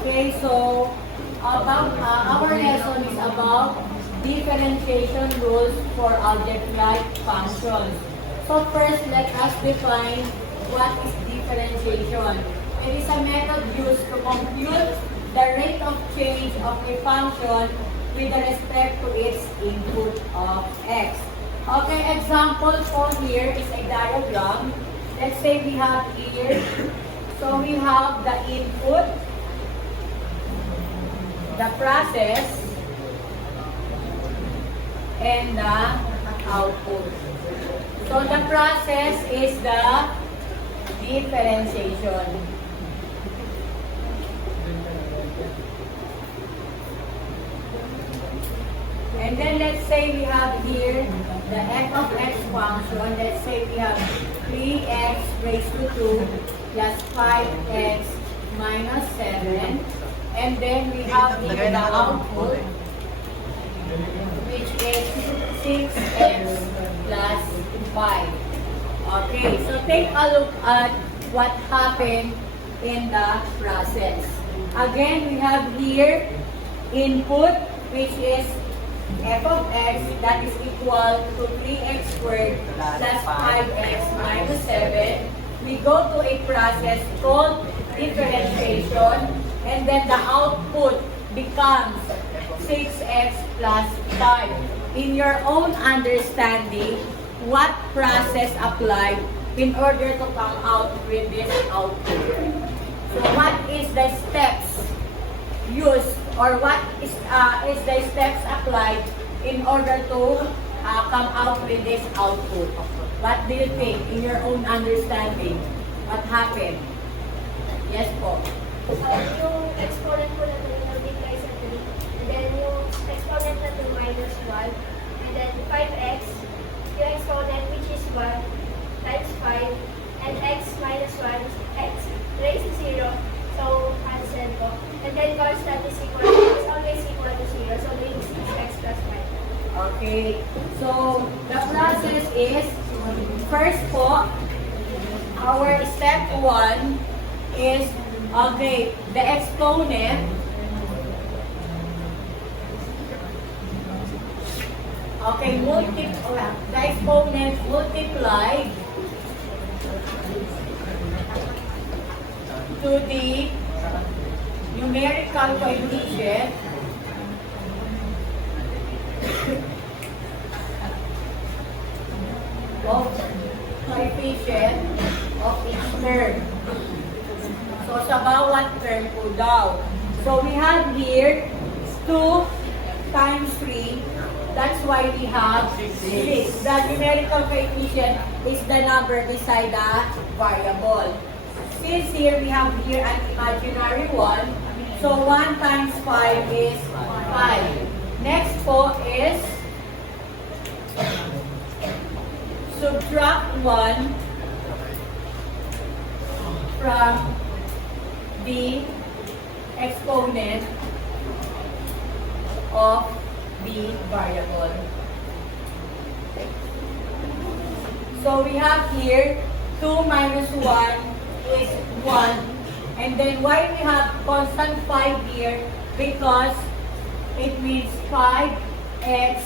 Okay, so about our lesson is about differentiation rules for algebraic functions. So first, let us define what is differentiation. It is a method used to compute the rate of change of a function with respect to its input of x. Okay, example for here is a diagram. Let's say we have here, so we have the input, the process, and the output. So the process is the differentiation. And then let's say we have here the f of x function. Let's say we have 3x raised to 2 plus 5x minus 7. And then we have here the output, which is 6x plus 5. Okay, so take a look at what happened in the process. Again, we have here input, which is f of x, that is equal to 3x squared plus 5x minus 7. We go to a process called differentiation, and then the output becomes 6x plus 5. In your own understanding, what process applied in order to come out with this output? So what is the steps used, or what is the steps applied in order to come out with this output? What do you think in your own understanding? What happened? Yes po. Yung exponent po natin yung multiply sa 3, and then yung exponent natin minus 1, and then 5x, yung exponent which is 1 times 5, and x minus 1 is x raised to 0, so cancel po. And then constant is always equal to 0, so we use 6x plus 5. Okay. So the process is, first po, our step 1 is, okay, the exponent, okay, the exponent multiplied to the numerical coefficient of each term. So, sa bawat term po daw. So, we have here 2 times 3. That's why we have 6. The numerical coefficient is the number beside the variable. Since here we have here an imaginary 1, so 1 times 5 is 5. Next po is subtract 1 from the exponent of the variable. So we have here 2 minus 1 is 1. And then why we have constant 5 here? Because it means 5x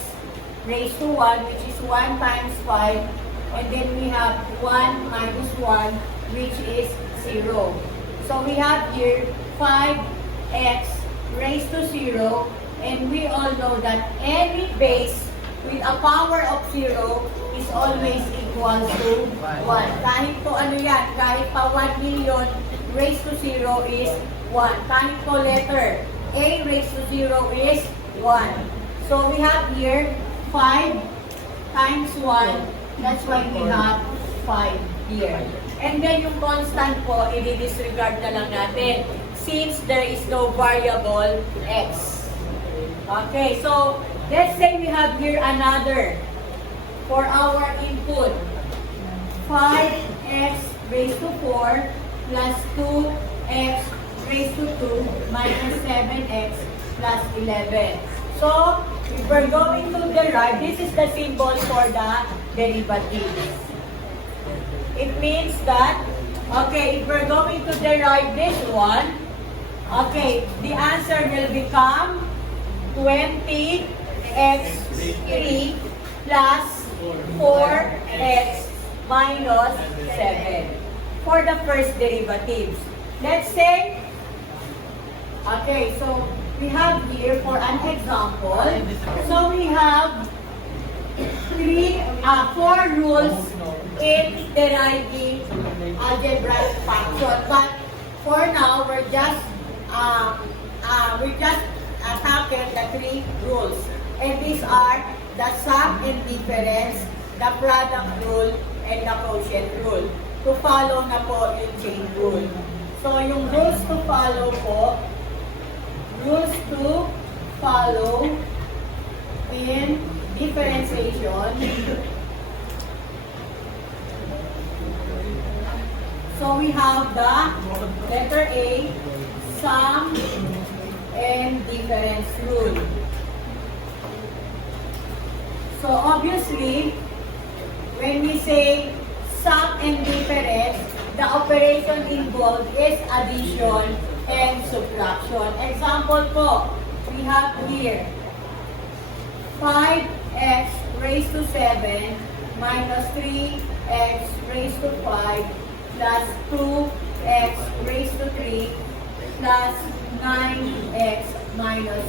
raised to 1, which is 1 times 5. And then we have 1 minus 1, which is 0. So we have here 5x raised to 0, and we all know that any base with a power of 0 is always equal to 1. Kahit po ano yan, kahit pa 1 million raised to 0 is 1. Kahit po letter A raised to 0 is 1. So we have here 5 times 1. That's why we have 5 here. And then yung constant po, i-disregard na lang natin since there is no variable x. Okay, so let's say we have here another for our input. 5x raised to 4 plus 2x raised to 2 minus 7x plus 11. So, if we're going to derive, this is the symbol for the derivative. It means that, okay, if we're going to derive this one, Okay, the answer will become 20x3 plus 4x minus 7 for the first derivatives. Let's say, okay, so we have here for an example, so we have 4 rules in deriving algebraic function, but for now we're just tackle the 3 rules, and these are the sum and difference, the product rule, and the quotient rule. To follow na po yung chain rule. So yung rules to follow po, rules to follow in differentiation. So we have the letter A, sum and difference rule. So obviously, when we say sum and difference, the operation involved is addition and subtraction. Example po, we have here 5x raised to 7 minus 3x raised to 5 plus 2x raised to 3 plus 9x minus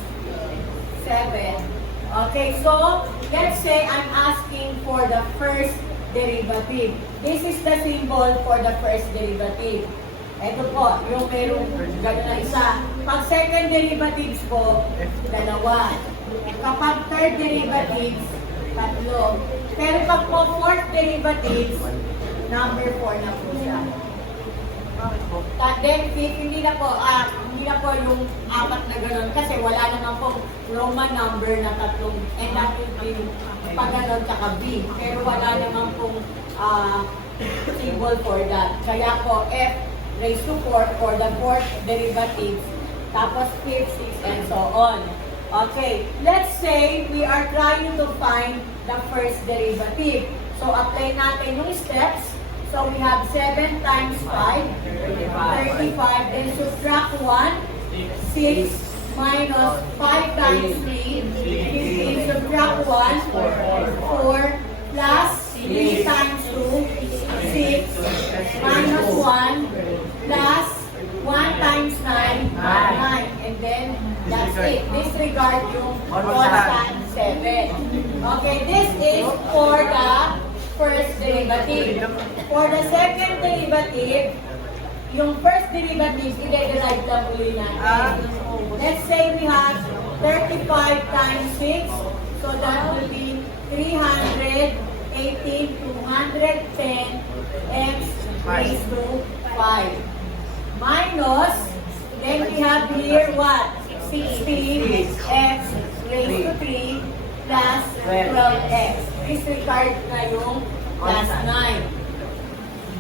7. Okay, so let's say I'm asking for the first derivative. This is the symbol for the first derivative. Ito po, yung merong gano'n na isa. Pag second derivatives po, 2. Kapag third derivatives, 3. Pero pag po fourth derivatives, number 4 na po siya. Then fifth, hindi na po yung 4 na gano'n kasi wala naman pong Roman number na 3 and that will be pag gano'n tsaka B. Pero wala naman pong symbol for that. Kaya po F raised to 4 for the fourth derivatives, tapos fifth, sixth, and so on. Okay, let's say we are trying to find the first derivative. So apply natin yung steps. So we have 7 times 5, 35, then subtract 1, 6, minus 5 times 3, 15, subtract 1, 4, plus 3 times 2, 6, minus 1, plus 1 times 9, 9, and then that's it. Disregard yung constant 7. Okay, this is for the first derivative. For the second derivative, yung first derivative, i-derive lang uli natin. Let's say we have 35 times 6, so that will be 318, 210 x raised to 5. Minus, then we have here what? 16 x raised to 3 plus 12x. Disregard na yung plus 9.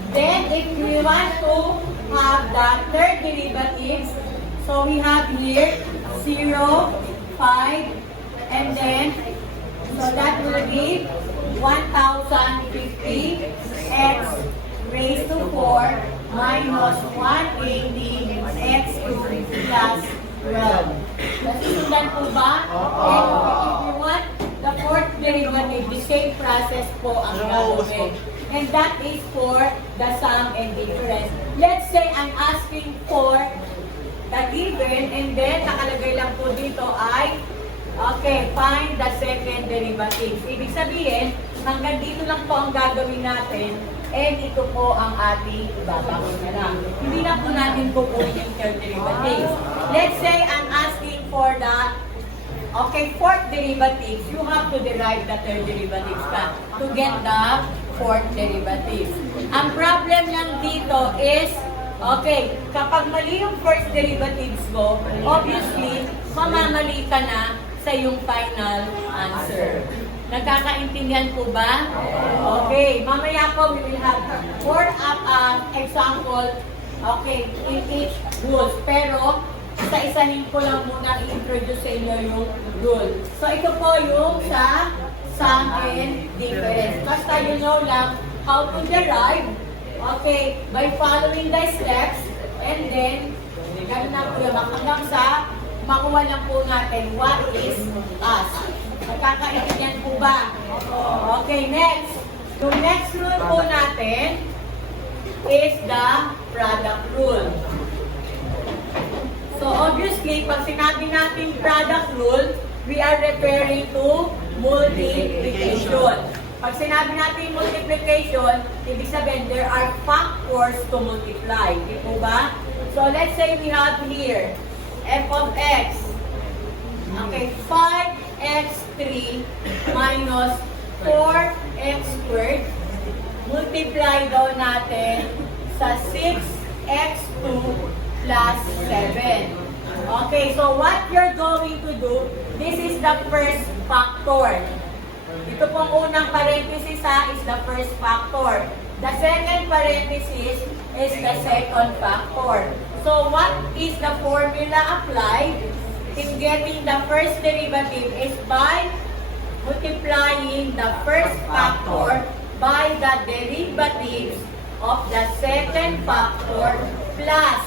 Then, if we want to have the third derivatives, so we have here 0, 5, and then, so that will be 1050 x raised to 4 minus 180 x plus 12. Nasusundan po ba? And if you want the fourth derivative, the same process po ang gagawin. And that is for the sum and difference. Let's say I'm asking for the given, and then nakalagay lang po dito ay, okay, find the second derivative. Ibig sabihin, hanggang dito lang po ang gagawin natin, and ito po ang ating babawin na lang. Hindi na po natin kukunin yung third derivative. Let's say I'm asking for the fourth derivatives. You have to derive the third derivatives pa to get the fourth derivative. Ang problem lang dito is, okay, kapag mali yung first derivatives mo, obviously, mamamali ka na sa yung final answer. Nagkakaintindihan po ba? Okay, mamaya po we will have 4 example, okay, in each rules. Pero, isa-isahin ko lang muna i-introduce sa inyo yung rule. So, ito po yung sa sum and difference. Basta you know lang how to derive, okay, by following the steps, and then Ganun na po yun. Hanggang sa makuha lang po natin what is us. Nagkakaintindihan po ba? Okay, next. Yung next rule po natin is the product rule. So obviously, pag sinabi natin product rule, we are referring to multiplication. Pag sinabi natin multiplication, ibig sabihin there are factors to multiply. Di po ba? So let's say we have here f of x. Okay, 5x3 minus 4x squared. Multiply daw natin sa 6x2 plus 7. Okay, so what you're going to do, this is the first factor. Ito pong unang parenthesis is the first factor. The second parenthesis is the second factor. So what is the formula applied in getting the first derivative is by multiplying the first factor by the derivatives of the second factor plus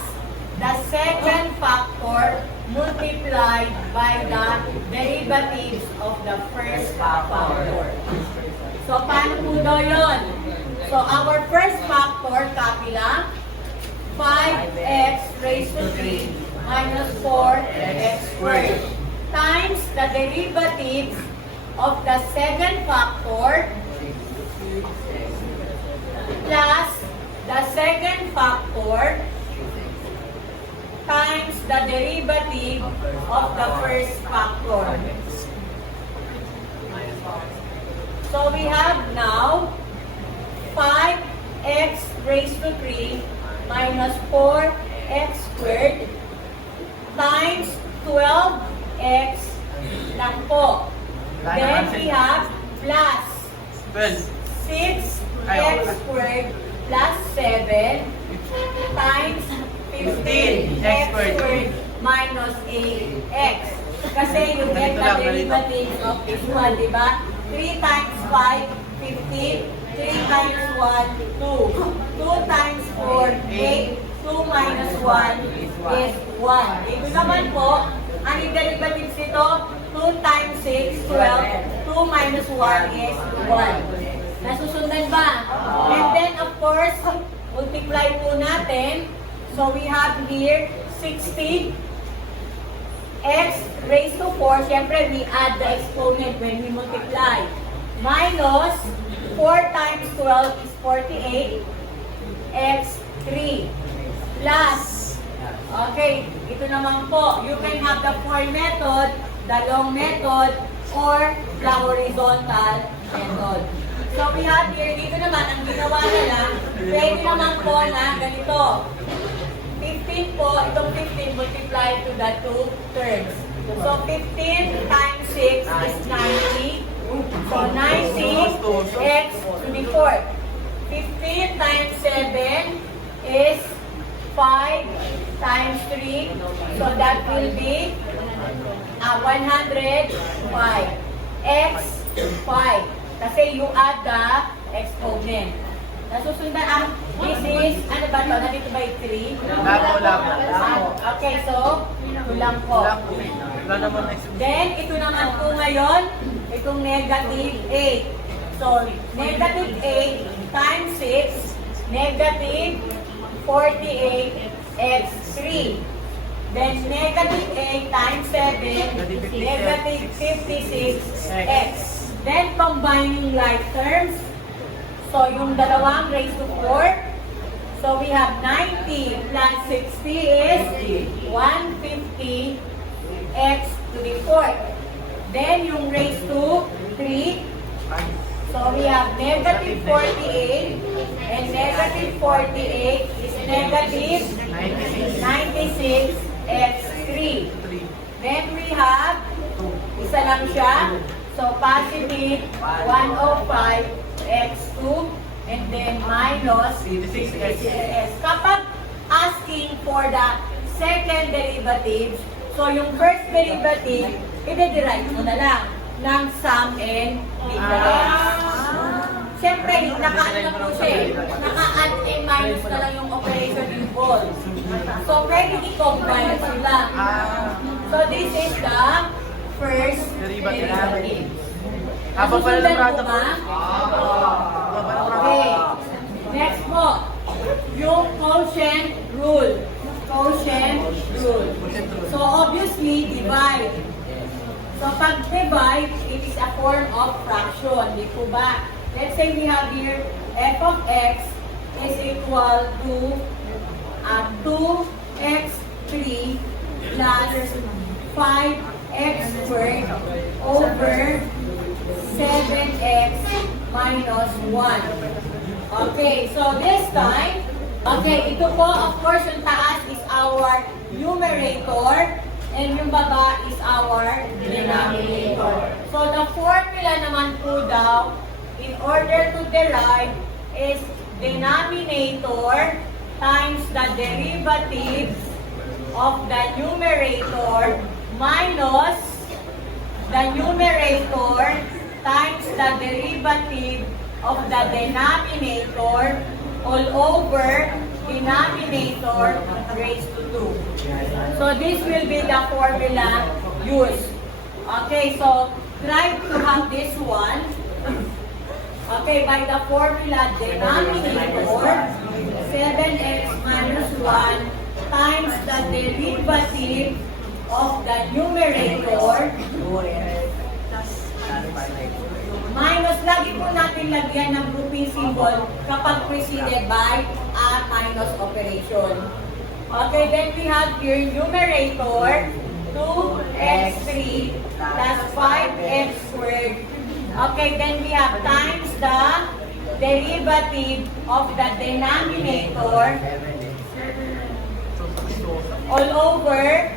the second factor multiplied by the derivatives of the first factor. So, paano po daw yun? So, our first factor, copy lang, 5x raised to 3 minus 4x squared times the derivative of the second factor plus the second factor times the derivative of the first factor. So we have now 5x raised to 3 minus 4x squared times 12x lang po. Then we have plus 6x squared plus 7 times 15x squared minus 8x. Kasi you get the derivative of this one, di ba? 3 times 5, 15. 3 times 1, 2. 2 times 4, 8. 2 minus 1 is 1. Ito naman po, ang derivatives nito, 2 times 6, 12. 2 minus 1 is 1. Nasusundan ba? And then, of course, multiply po natin. So, we have here 60 x raised to 4. Siyempre, we add the exponent when we multiply. Minus 4 times 12 is 48 x 3 plus, okay, ito naman po, you can have the 4 method, the long method, or the horizontal method. So, we have here, dito naman, ang ginawa na lang, pwede naman po na ganito. 15 po, itong 15 multiply to the two terms. So, 15 times 6 is 90. So, 90 x to the 4th. 15 times 7 is 5 times 3. So, that will be 105. X 5. Kasi you add the exponent. Nasusundan this is, ano ba ito? Nandito ba yung 3? Okay, so, ito lang po. Then, ito naman po ngayon, itong negative 8. So, negative 8 times 6, negative 48 x 3. Then, negative 8 times 7, negative 56 x. Then, combining like terms. So, yung dalawang raised to 4. So, we have 90 plus 60 is 150 x to the 4th. Then, yung raised to 3. So, we have negative 48. And negative 48 is negative 96 x 3. Then, we have, isa lang siya. So, positive 105 x2 and then minus 66x. Kapag asking for the second derivative, so yung first derivative, i-derive mo na lang ng sum and difference. Siyempre, naka-add na po siya. Naka-add and minus na lang yung operation involved. variable. So, pwede i-combine sila. So, this is the first derivative. Haba pala ng product Nasusundan ko. mo ba? Okay. Next po, yung quotient rule. Quotient rule. So, obviously, divide. So, pag divide, it is a form of fraction. Di po ba? Let's say we have here f of x is equal to 2x3 plus 5x squared over 7x minus 1. Okay, so this time, okay, ito po, of course, yung taas is our numerator and yung baba is our denominator. So the formula naman po daw, in order to derive, is denominator times the derivative of the numerator minus the numerator times the derivative of the denominator all over denominator raised to 2. So this will be the formula used. Okay, so try to have this one. Okay, by the formula denominator 7x minus 1 times the derivative of the numerator minus, lagi po natin lagyan ng grouping symbol kapag preceded by a minus operation. Okay, then we have here numerator 2x3 plus 5x squared. Okay, then we have times the derivative of the denominator all over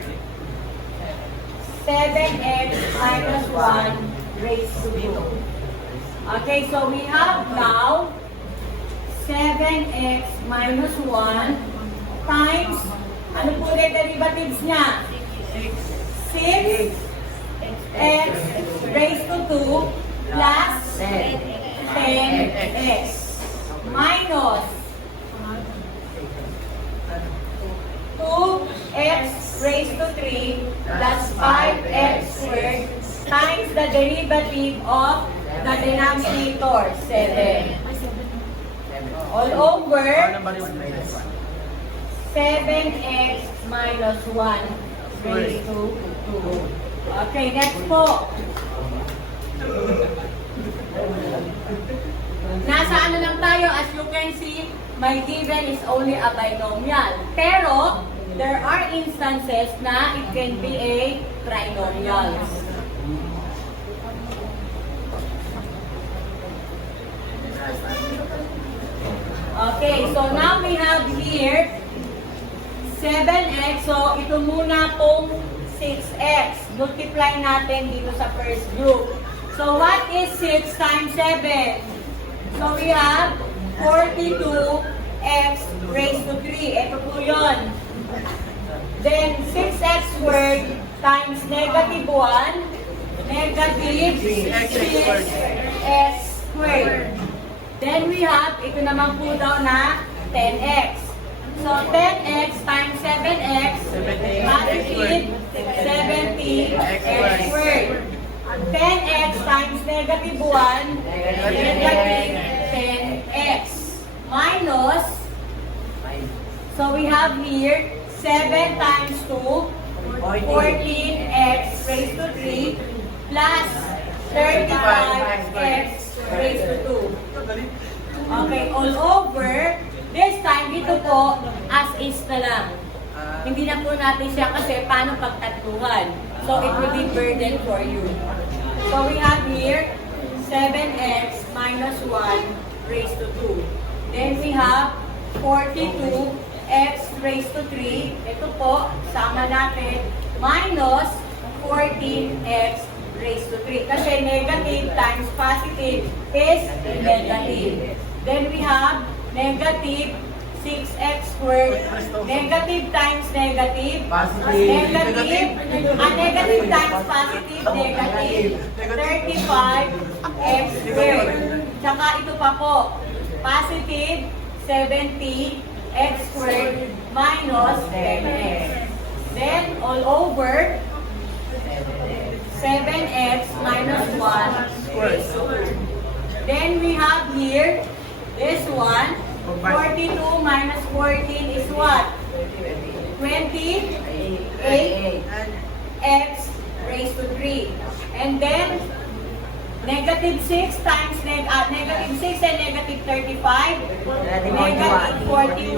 7x minus 1 raised to 2. Okay, so we have now 7x minus 1 times, ano po ulit derivatives niya? 6x raised to 2 plus 10x minus 2x raised to 3 plus 5x squared times the derivative of the denominator, 7. All over 7x minus 1 raised to 2. Okay, next po. Nasa ano lang tayo, as you can see, my given is only a binomial. Pero, there are instances na it can be a trinomial. Okay, so now we have here 7x. So, ito muna pong 6x. Multiply natin dito sa first group. So, what is 6 times 7? So, we have 42x raised to 3. Ito po yun. Then, 6x squared times negative 1, negative 6x squared. Then, we have, ito naman po daw na 10x. So, 10x times 7x, positive 70x squared. 10x times negative 1, negative 10x. Minus, so we have here 7 times 2, 14x raised to 3, plus 35x raised to 2. Okay, all over. This time, dito po, as is na lang. Hindi na po natin siya kasi paano pagtatluhan. So, it will be burden for you. So, we have here 7x minus 1 raised to 2. Then, we have 42x raised to 3. Ito po, sama natin, minus 14x raised to 3. Kasi negative times positive is negative. Then, we have negative 6x squared, negative times negative, negative, negative times positive, negative, 35x squared. Tsaka ito pa po, positive 70x squared minus 10x. Then, all over 7x minus 1 raised to 2. Then, we have here this one. 42 minus 14 is what? 28x raised to 3. And then, negative 6 times negative 6 and negative 35. Negative 41.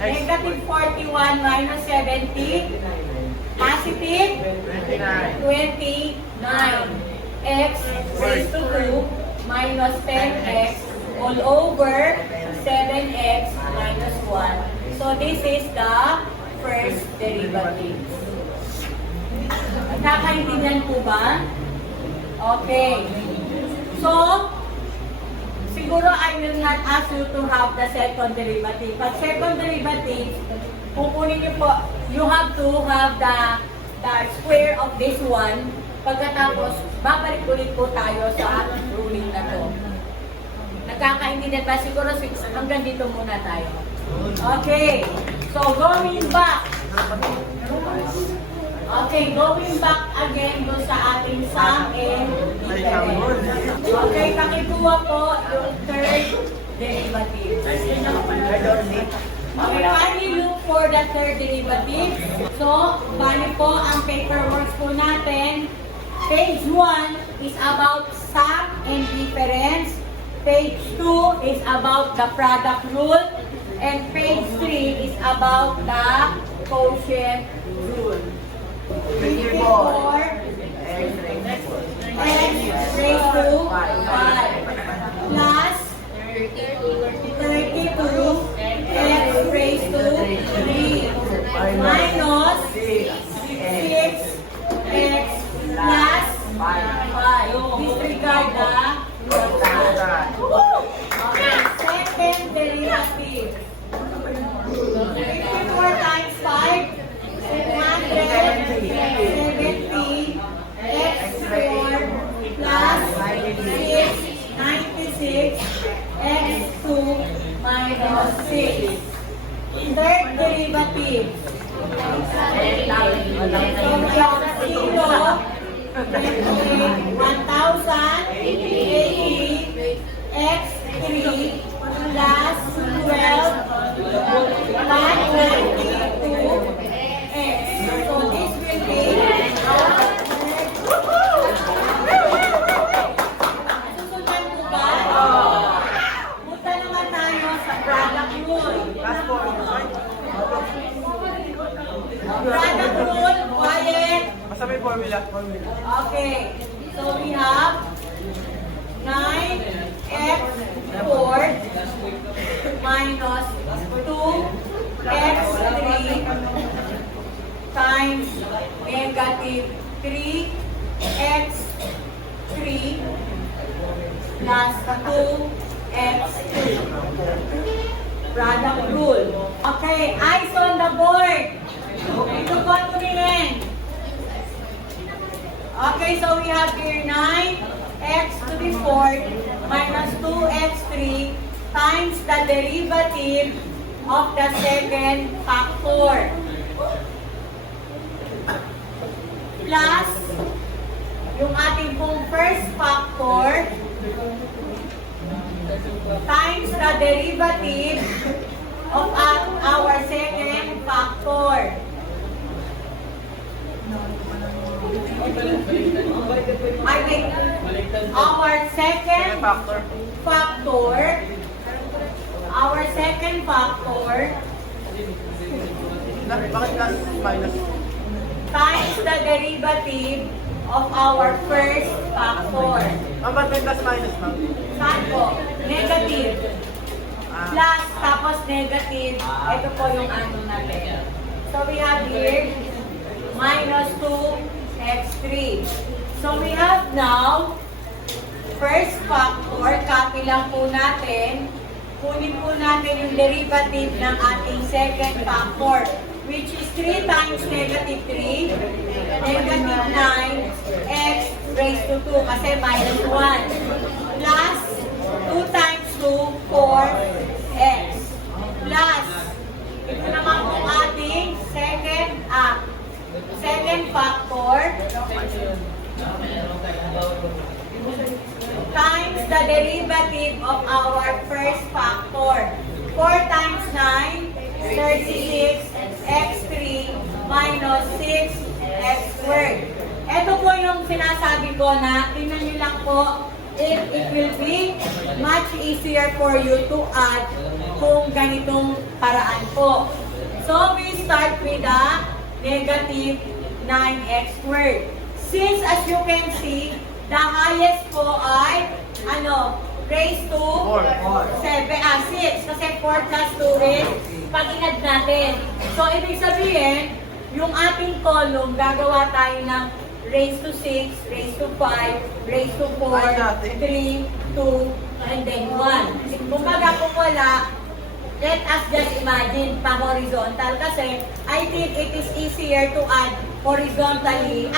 Negative 41 minus 70. Positive 29. X raised to 2 minus 10x all over 7x minus 1. So this is the first derivative. Nakakaintindihan po ba? Okay. So, siguro I will not ask you to have the second derivative. Pag second derivative, kukunin niyo po, you have to have the square of this one. Pagkatapos, babalik ulit po tayo sa ruling na to. Nagkakaintindihan ba? Siguro hanggang dito muna tayo. Okay. So, going back. Okay, going back again doon sa ating sum and difference. Okay, pakikuha po yung third derivative. Okay, finally look for the third derivative. So, bali po ang paperwork po natin. Page 1 is about sum and difference. Page 2 is about the product rule. And page 3 is about the quotient rule. 54 x raised to 5 plus 32 x raised to 3 minus 6x plus 5. Disregard the okay, second derivative. 54 times 5 770 x squared plus 696 x2 minus 6. Third derivative. So we have 0, 1080 x3 plus 12 plus 92 x. So this will be susundan po ba? Punta naman tayo sa product rule. Product rule, quiet. Basta may formula. Okay. So we have 9x4 minus 2x3 times negative 3x3 plus 2x2. Product rule. Okay, eyes on the board. Ito po tumingin. Okay, so we have here 9x to the 4th minus 2x3 times the derivative of the second factor. Plus, yung ating pong first factor times the derivative of our second factor. I mean, our second factor, Bakit plus minus? times the derivative of our first factor. Ba't may plus minus, ma'am? Saan po? Negative. Plus, tapos negative. Ito po yung ano natin. So we have here, minus 2x3. So we have now, first factor, copy lang po natin. Kunin po natin yung derivative ng ating second factor, which is 3 times negative 3, negative 9x raised to 2, kasi minus 1, plus 2 times 2, 4x, plus, ito naman po factor times the derivative of our first factor. 4 times 9, 36, x3 minus 6x squared. Ito po yung sinasabi ko na tingnan nyo lang po if it will be much easier for you to add kung ganitong paraan po. So, we start with the negative 9x squared. Since as you can see, the highest po ay raised to 6. Kasi 4 plus 2 is pag-inad natin. So, ibig sabihin, yung ating column, gagawa tayo ng raised to 6, raised to 5, raised to 4, 3, 2, and then 1. Kung baga kung wala, let us just imagine pa horizontal kasi I think it is easier to add vertically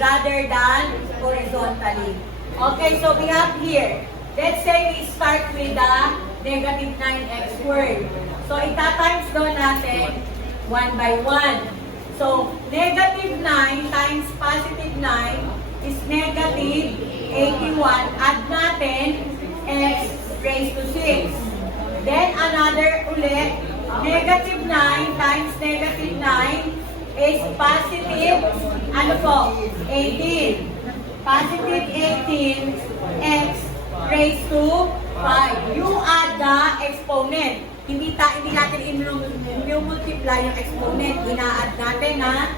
rather than horizontally. Okay, so we have here, let's say we start with the negative 9x squared. So itatimes doon natin 1 by 1. So negative 9 times positive 9 is negative 81. Add natin x raised to 6. Then another ulit, negative 9 times negative 9 is positive, 18. Positive 18 x raised to 5. You add the exponent. Hindi natin i-multiply yung exponent. Ina-add natin, ha?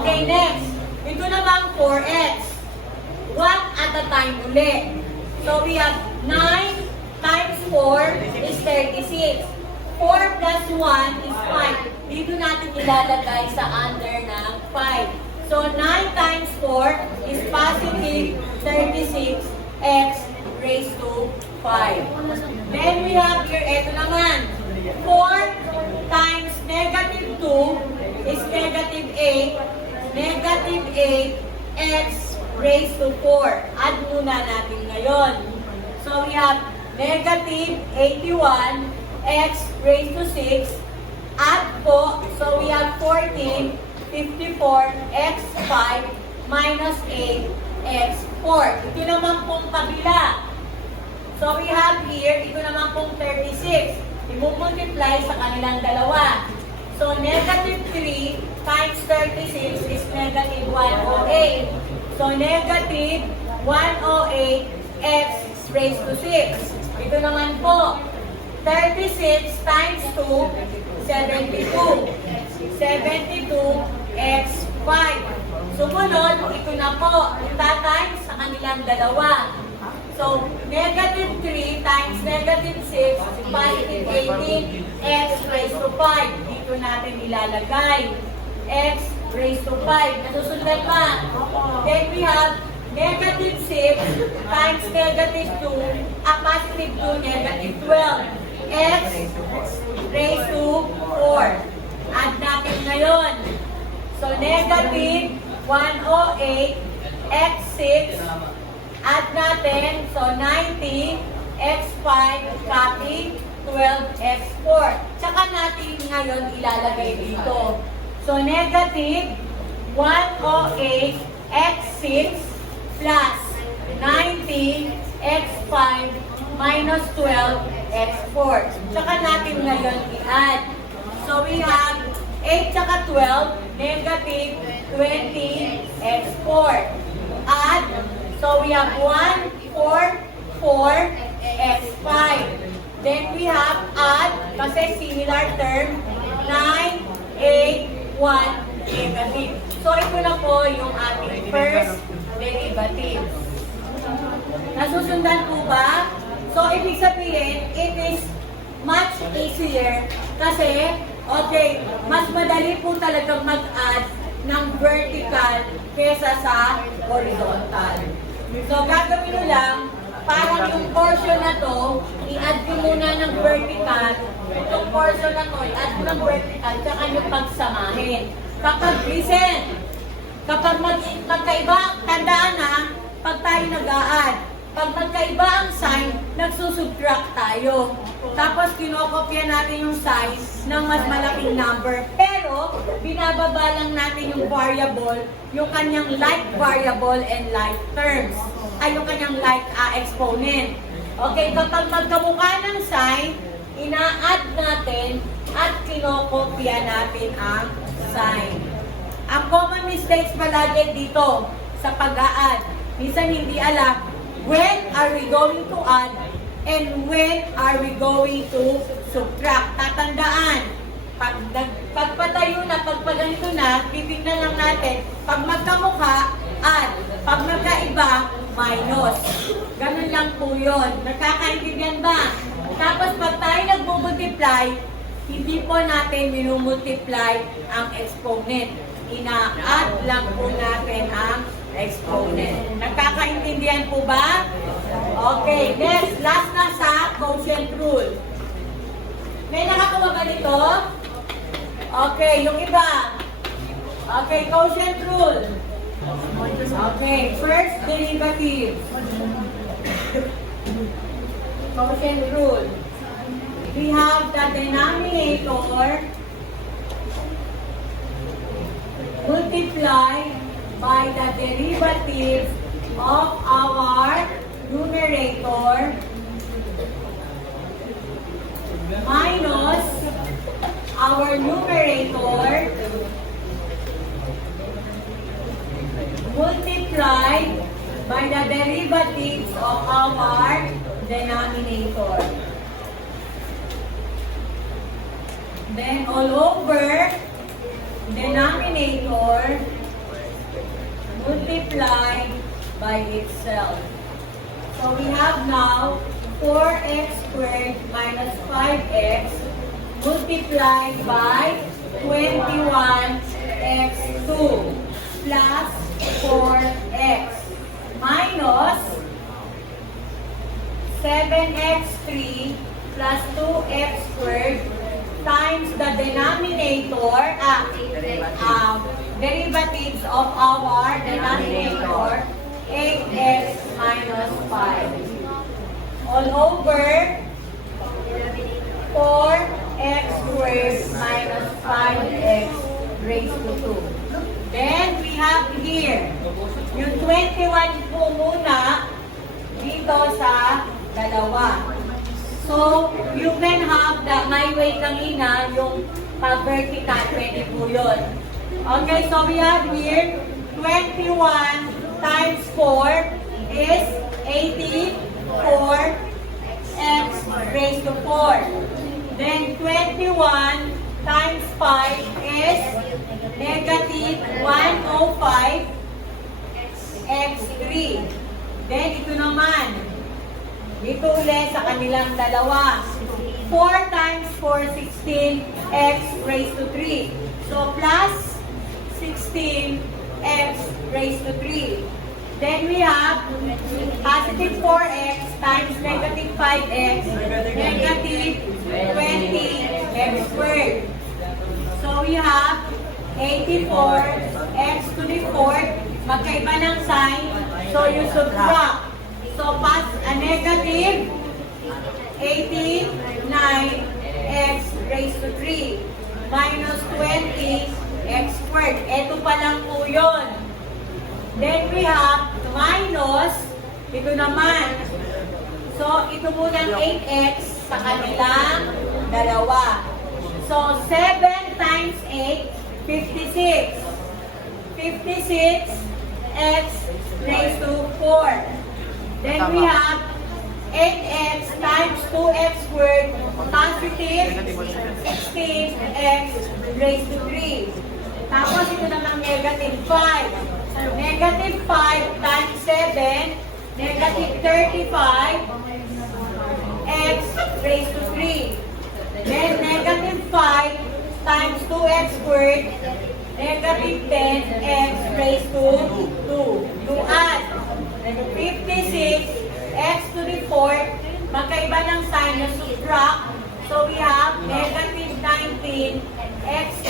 Okay, next. Ito naman 4x. 1 at a time ulit. So we have 9 times 4 is 36. 4 plus 1 is 5. Dito natin ilalagay sa under ng 5. So 9 times 4 is positive 36x raised to 5. Then we have here, eto naman. 4 times negative 2 is negative 8. Negative 8x raised to 4. Add muna natin ngayon. So we have negative 81 x raised to 6. Add po, so we have 14, 54 x 5 minus 8 x 4. Ito naman pong kabila. So we have here, ito naman pong 36. I-multiply sa kanilang dalawa. So negative 3 times 36 is negative 108. So negative 108 x raised to 6. Ito naman po, 36 times 2, 72. 72 x 5. Sumunod, ito na po, ita-times sa kanilang dalawa. So, negative 3 times negative 6 is positive 18 x raised to 5. Dito natin ilalagay. X raised to 5. Nasusundan pa. Then we have negative 6 times negative 2, positive 2, negative 12. X raised to 4. Add natin ngayon. So, negative 108 x 6. Add natin. So, 90 x 5 copy 12 x 4. Tsaka natin ngayon ilalagay dito. So, negative 108 x 6 plus 90 x 5 minus 12 x 4. Tsaka natin ngayon i-add. So we have 8 tsaka 12, negative 20 x 4. Add. So we have 1, 4, 4 x 5. Then we have add, kasi similar term, 9, 8, 1, negative. So ito na po yung ating first derivative. Nasusundan po ba? So, ibig sabihin, it is much easier kasi, okay, mas madali po talagang mag-add ng vertical kesa sa horizontal. So, gagawin nyo lang, parang yung portion na to, i-add nyo muna ng vertical. Itong portion na to, i-add mo ng vertical, tsaka nyo pagsamahin. Kapag magkaiba, tandaan na, pag tayo nag-a-add, pag magkaiba ang sign, nagsusubtract tayo. Tapos kinokopya natin yung sign ng mas malaking number. Pero Pero, binababa lang natin yung variable, yung kanyang like variable and like terms. Ay, yung kanyang like exponent. Okay, kapag magkamukha ng sign, ina-add natin at kinokopya natin ang sign. Ang common mistakes palagi dito sa pag-a-add, minsan hindi alam when are we going to add and when are we going to subtract. Tatandaan, pagpatayo na, pagpaganito na, titignan lang natin, pag magkamukha, add. Pag magkaiba, minus. Ganun lang po yun. Nakakaintindihan ba? Tapos pag tayo nagmumultiply, hindi po natin minumultiply ang exponent. Ina-add lang po natin ang exponent. Nakakaintindihan po ba? Okay, next. Last na sa quotient rule. May nakakuha ba nito? Okay, yung iba. Okay, quotient rule. Okay, first derivative. Quotient rule. We have the denominator multiplied by the derivative of our numerator minus our numerator multiplied by the derivatives of our denominator. Then all over denominator multiplied by itself. So we have now 4x squared minus 5x multiplied by 21x2 plus 4x minus 7x3 plus 2x squared times the denominator, derivatives of our denominator, 8x minus 5. All over 4x squared minus 5x raised to 2. Then we have here, yung 21 po muna dito sa dalawa. So, you can have the my way kanina, yung vertical, pwede po yun. Okay, so we have here 21 times 4 is 84x raised to 4. Then 21 times 5 is negative 105 x3. Then ito naman, dito ulit sa kanilang dalawa. 4 times 4, 16x raised to 3. So plus 16x raised to 3. Then we have positive 4x times negative 5x, negative 20x squared. So we have 84x to the 4th, magkaiba ng sign, so you subtract. So pass a negative 89x raised to 3 minus 20x squared. Ito pa lang po yun. Then we have minus, ito naman. So ito muna 8x sa kanilang dalawa. So 7 times 8, 56. 56x raised to 4. Then we have 8x times 2x squared, positive 16x raised to 3. Tapos ito namang negative 5. Negative 5 times 7, negative 35x raised to 3. Then negative 5 times 2x squared, negative 10x raised to 2. To add 56x to the 4th, magkaiba ng sign na subtract. So we have negative 19x3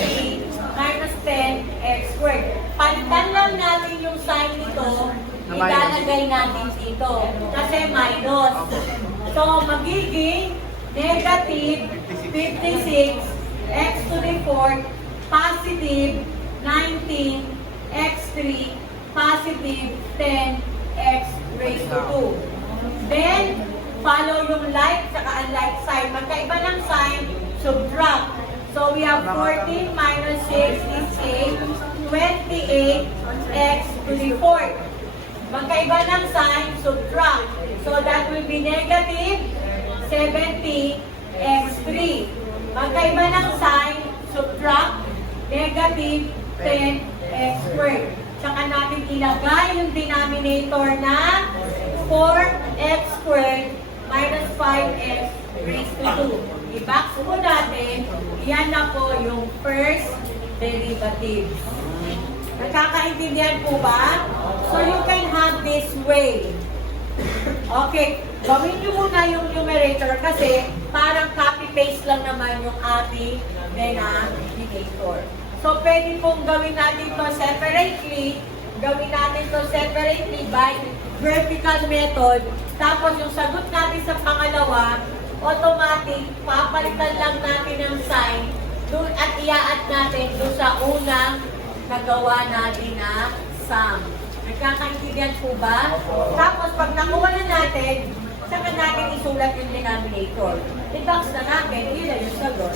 minus 10x squared. Palitan lang natin yung sign nito, ilalagay natin dito. Kasi minus. So magiging negative 56x to the 4th positive 19 x3 positive 10 x raised to 2. Then, follow yung like saka unlike sign. Magkaiba ng sign, subtract. So, we have 14 minus 6 is 8, 28 x to the 4th. Magkaiba ng sign, subtract. So, that will be negative 70 x3. Magkaiba ng sign, subtract, negative 10 x squared. Tsaka natin ilagay yung denominator na 4x squared minus 5x raised to 2. I-box po natin, yan na po yung first derivative. Nagkakaintindihan po ba? So you can have this way. Okay, gawin nyo muna yung numerator kasi parang copy-paste lang naman yung ating denominator. So, pwede pong gawin natin to separately. Gawin natin to separately by vertical method. Tapos, yung sagot natin sa pangalawa, automatic, papalitan lang natin ang sign dun at i-add natin dun sa unang nagawa natin na sum. Nagkakaintindihan po ba? Tapos, pag nakuha na natin, saka natin isulat yung denominator. I-box na natin, yun na yung sagot.